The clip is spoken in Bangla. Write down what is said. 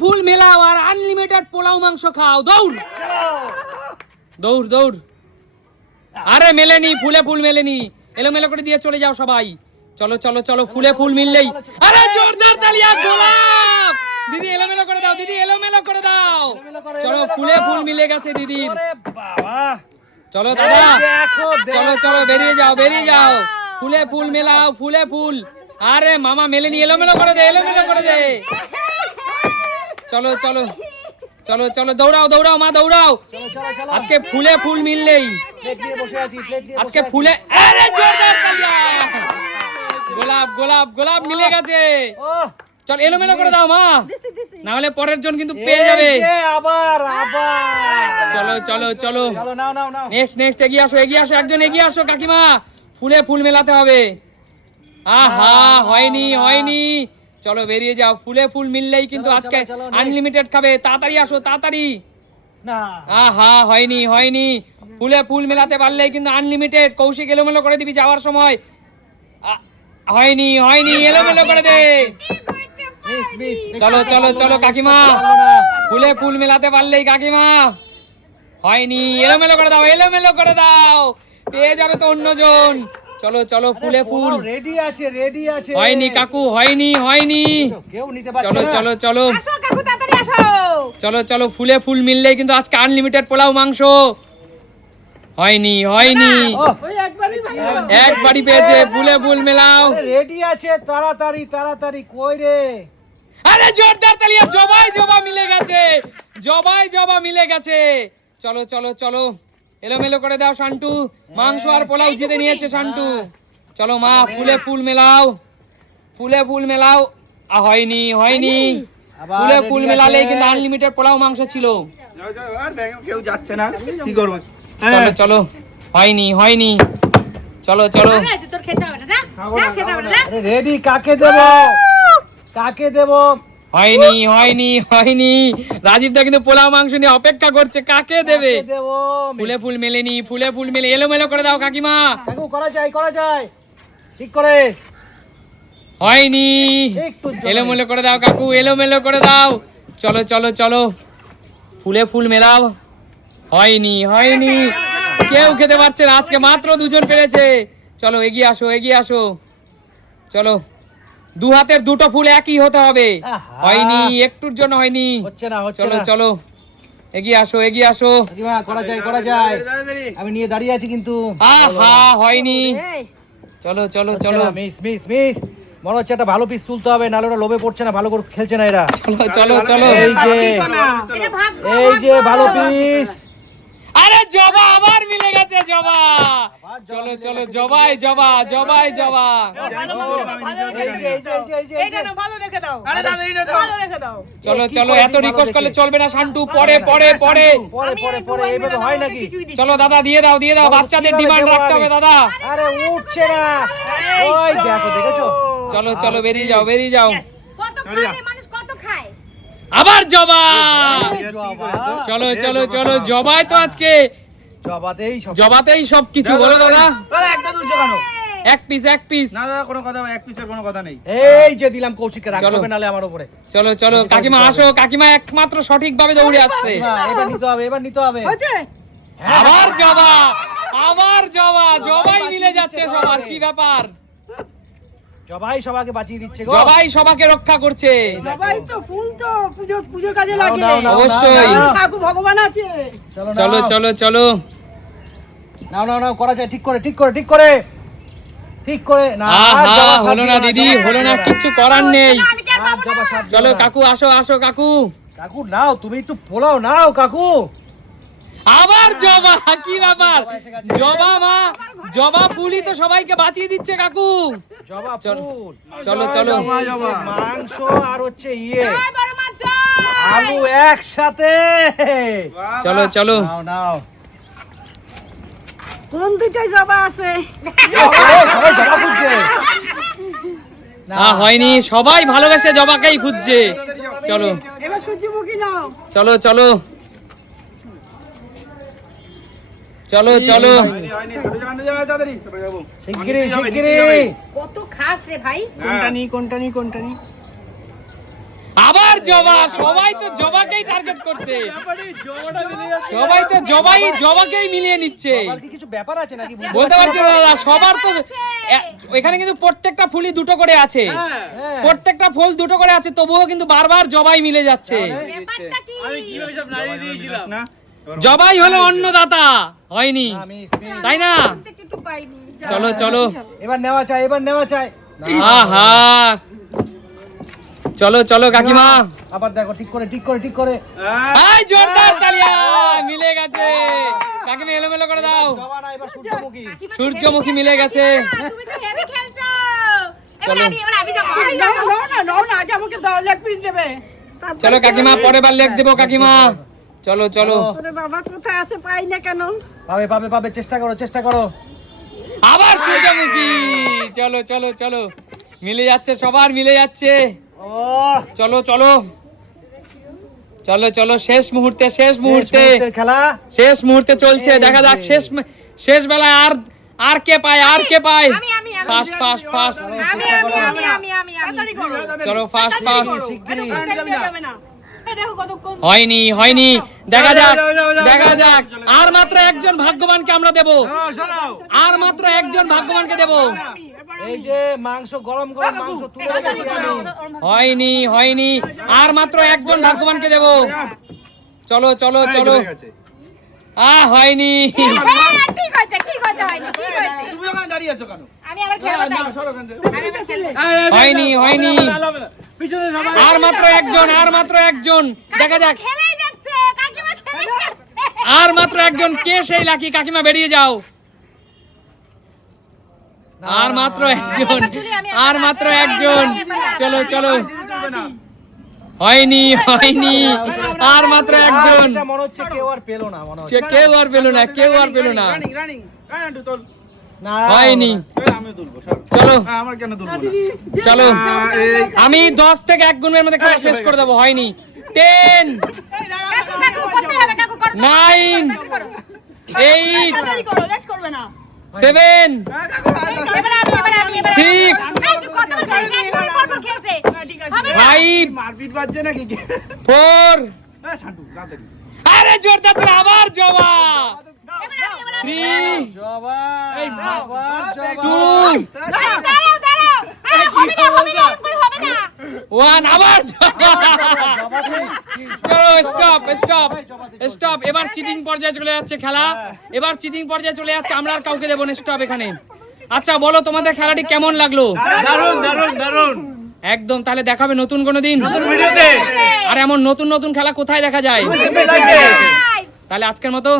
ফুল মেলাও আর আনলিমিটেড পোলাও, মাংস খাও। দৌড়। দৌড় দৌড়। আরে মেলেনি, ফুলে ফুল মেলেনি। এলোমেলো করে দিয়ে চলে যাও সবাই। চলো চলো চলো, ফুলে ফুল মিললেই। আরে জোরদার তালিয়া, গোলাপ! দিদি, এলোমেলো করে দাও, দিদি, এলোমেলো করে দাও। চলো, ফুলে ফুল মিলে গেছে বাবা চলো, দাদা। চলো চলো, বেরিয়ে যাও বেরিয়ে যাও। ফুলে ফুল মেলাও, ফুলে ফুল। আরে মামা, মেলেনি, এলোমেলো করে দে, এলোমেলো করে দে। চলো চলো। চলো চলো, দৌড়াও দৌড়াও, মা, দৌড়াও। আজকে ফুলে ফুল মিললেই আজকে ফুলে গোলাপ গোলাপ গোলাপ মিলে গেছে। চল, এলোমেলো করে দাও, মা। না হলে পরের জন কিন্তু পেয়ে যাবে। আবার চলো চলো চলো। নেক্সট নেক্সট এগিয়ে আসো এগিয়ে আসো, একজন এগিয়ে আসো, কাকিমা। ফুলে ফুল মেলাতে হবে। আহা, হয়নি হয়নি। চলো বেরিয়ে যাও ফুলে ফুল মিললেই কিন্তু আজকে. আনলিমিটেড খাবে। তাড়াতাড়ি আসো তাড়াতাড়ি। না। আহা হয়নি হয়নি। ফুলে ফুল মেলাতে পারলেই কিন্তু আনলিমিটেড কৌশিক এলোমেলো করে দিবি যাওয়ার সময়। হয়নি হয়নি এলোমেলো করে দে। চলো চলো চলো কাকিমা। ফুলে ফুল মেলাতে পারলেই কাকিমা। হয়নি এলোমেলো করে দাও এলোমেলো করে দাও। পেয়ে যাবে তো অন্যজন। চলো চলো ফুলে ফুল। রেডি আছে রেডি আছে। হয়নি কাকু হয়নি হয়নি। কেউ নিতে পারছে চলো না। চলো চলো। আসো কাকু তাড়াতাড়ি আসো। চলো চলো ফুলে ফুল মিললেই কিন্তু আজকে আনলিমিটেড পোলাও মাংস। হয়নি হয়নি। ও ওই একবারই ভালো। একবারই পেয়েছে ফুলে ফুল মেলাও। রেডি আছে তাড়াতাড়ি তাড়াতাড়ি কই রে? আরে জোরদার তালিয়া জবাই জবা মিলে গেছে। জবাই জবা মিলে গেছে। চলো চলো চলো। এলোমেলো করে দাও শান্টু। মাংস আর পোলাও জিতে নিয়েছে শান্টু। চলো মা ফুলে ফুল মেলাও। ফুলে ফুল মেলাও। আ, হয়নি হয়নি। ফুলে ফুল আছে। মেলালেই কিন্তু আনলিমিটেড পোলাও মাংস ছিল। কেউ যাচ্ছে না। কি করব? চলো চলো। হয়নি হয়নি। চলো চলো। তোর খেতে হবে না যা। যা খেতে হবে না রেডি কাকে দেব? কাকে দেব? হয়নি হয়নি হয়নি। রাজীব দা কিন্তু পোলাও মাংস নিয়ে অপেক্ষা করছে কাকে দেবে? ফুলে ফুল মেলেনি ফুলে ফুল মেলে এলোমেলো করে দাও কাকিমা। করা যায় করা যায়। ঠিক করে। হয়নি। এলোমেলো করে দাও কাকু এলোমেলো করে দাও। চলো চলো চলো। ফুলে ফুল মেলাও। হয়নি হয়নি। কেউ খেতে পারছে না আজকে মাত্র দুজন পেরেছে। চলো এগিয়ে আসো এগিয়ে আসো। চলো। দু হাতের দুটো ফুল একই হতে হবে। হয়নি একটুর জন্য হয়নি। হচ্ছে না হচ্ছে চলো চলো। এগিয়ে আসো এগিয়ে আসো। কাকিমা করা যায় করা যায়। আমি নিয়ে দাঁড়িয়ে আছি কিন্তু। আহা হয়নি। চলো চলো চলো। মিস মিস মিস মনে হচ্ছে একটা ভালো পিস তুলতে হবে নাহলে ওরা লোভে পড়ছে না ভালো করে খেলছে না এরা। চলো চলো চলো। এই যে এই যে ভালো পিস আরে জবা আবার মিলে গেছে জবা। চলো চলো জবাই জবা। জবাই জবা। চলো চলো এত রিকোয়েস্ট করলে চলবে না শান্টু পরে পরে পরে। হয় চলো দাদা দিয়ে দাও দিয়ে দাও বাচ্চাদের ডিমান্ড রাখতে হবে দাদা। আরে উঠছে না। ওই দেখো দেখেছ? চলো চলো বেরিয়ে যাও বেরিয়ে যাও। কত খায় মানুষ কত খায়? আবার জবা। জবা। চলো চলো চলো জবাই তো আজকে। জবাতেই সব জবাতেই সব কিছু বলো দাদা। একটা তুলছো কেন? এক পিস এক পিস না দাদা কোনো কথা এক পিসের কোনো কথা নেই। এই যে দিলাম কৌশিককে। করবে নালে আমার উপরে। চলো চলো কাকিমা আসো কাকিমা একমাত্র সঠিক ভাবে দৌড়ে আসছে। না, এবার নিতে হবে এবার নিতে হবে। আবার জবা আবার জবা জবাই মিলে যাচ্ছে সবার কি ব্যাপার? জবাই সবাইকে বাঁচিয়ে দিচ্ছে গো। জবাই সবাকে রক্ষা করছে। সবাই তো ফুল তো পুজো পুজোর কাজে নাও, লাগে অবশ্যই। নাও, ভগবান আছে। চলো চলো চলো চলো। নাও নাও নাও করা যায় ঠিক করে ঠিক করে ঠিক করে। ঠিক করে। না হলো না দিদি হলো না কিছু করার নেই। চলো কাকু আসো আসো কাকু। কাকু নাও তুমি একটু পোলাও নাও কাকু। আবার জবা কি ব্যাপার? জবা মা জবা ফুলই তো সবাইকে বাঁচিয়ে দিচ্ছে কাকু। জবা ফুল। চলো চলো। মাংস আর হচ্ছে ইয়ে। আলু একসাথে। চলো চলো। নাও নাও। কোন দুইটাই জবা আছে? সবাই জবা খুঁজছে। না, হয়নি। সবাই ভালোবেসে জবাকেই খুঁজছে। চলো এবার সূর্যমুখী নাও চলো চলো। হবে, নিতে শিগগিরই হবে। কত খাস রে ভাই। কোনটা নি কোনটা নি কোনটা নি? আবার জবা সবাই তো জবাকেই টার্গেট করছে। সবাই তো জবাই জবাকেই মিলিয়ে নিচ্ছে। কিছু ব্যাপার আছে নাকি? বলতে পারছি না। দাদা সবার তো এখানে কিন্তু প্রত্যেকটা ফুলই দুটো করে আছে। হ্যাঁ। প্রত্যেকটা ফুল দুটো করে আছে তবুও কিন্তু বারবার জবাই মিলে যাচ্ছে। ব্যাপারটা কি? দিস না। এবার জবাই হলো অন্নদাতা। হয়নি। তাই না? চলো চলো। এবার নেওয়া চাই এবার নেওয়া চাই। আহা। চলো চলো কাকিমা। আবার দেখো ঠিক করে ঠিক করে ঠিক করে। আই জোরদার তালিয়া। মিলে গেছে। কাকিমা এলোমেলো করে দাও। জবা না এবার সূর্যমুখী। সূর্যমুখী মিলে গেছে। তুমি তো হেভি খেলছো। এবার চলো। আমি এবার আমি যাব আমি নাও যাব। নাও না না আগে আমাকে দাও লেগ পিস দেবে। চলো কাকিমা পরের বার লেখ দেবো কাকিমা। চলো চলো বাবা কোথায় আছে পাই না কেন পাবে পাবে পাবে চেষ্টা করো চেষ্টা করো আবার সূর্যমুখী চলো চলো চলো মিলে যাচ্ছে সবার মিলে যাচ্ছে ও চলো চলো চলো চলো শেষ মুহূর্তে শেষ মুহূর্তে খেলা শেষ মুহূর্তে চলছে দেখা যাক শেষ শেষ বেলায় আর আর কে পায় আর কে পায় আমি আমি আমি ফাস্ট ফাস্ট ফাস্ট আমি আমি আমি আমি আমি আমি চলো ফাস্ট ফাস্ট হয়নি হয়নি দেখা যাক দেখা যাক আর মাত্র একজন ভাগ্যবানকে আমরা দেব আর মাত্র একজন ভাগ্যবানকে দেব এই যে মাংস গরম গরম মাংস তুলে হয়নি হয়নি আর মাত্র একজন ভাগ্যবানকে দেব চলো চলো চলো হয়ে আ হয়নি হ্যাঁ, ঠিক আছে ঠিক আছে হয়নি ঠিক আছে তুমি ওখানে দাঁড়িয়ে আছো কেন আমি আবার খেলব হয়নি হয়নি আর মাত্র একজন আর মাত্র একজন দেখা যাক আর মাত্র একজন কে সেই লাকি কাকিমা বেরিয়ে যাও আর মাত্র একজন আর মাত্র একজন চলো চলো হয়নি হয়নি আর মাত্র একজন মনে হচ্ছে কেউ আর পেল না মনে কেউ আর পেল না কেউ আর পেল না হ্যাঁ হয়নি। চলো। হ্যাঁ, চলো। আমি দশ থেকে এক গুণের মধ্যে খেলা শেষ করে দেবো হয়নি। টেন। কাকু কাকু করতে হবে কাকু করতে হবে। নাইন। এইট। তাড়াতাড়ি করো লেট করবে না। সেভেন। হ্যাঁ, ফাইভ। ফোর। হ্যাঁ, তাড়াতাড়ি। আরে জোরদার আবার জবা। থ্রি। জবা। আবার জবা টু দাঁড়াও দাঁড়াও দাঁড়াও। আরে হবে না হবে না এরকম করে হবে না। ওয়ান আবার স্টপ স্টপ স্টপ এবার চিটিং পর্যায়ে চলে যাচ্ছে খেলা। এবার চিটিং পর্যায়ে চলে যাচ্ছে আমরা আর কাউকে দেবো না স্টপ এখানে। আচ্ছা বলো তোমাদের খেলাটি কেমন লাগল? দারুণ দারুণ দারুণ একদম তাহলে দেখাবে নতুন কোনো দিন। আর এমন নতুন নতুন খেলা কোথায় দেখা যায়? তাহলে আজকের মতো।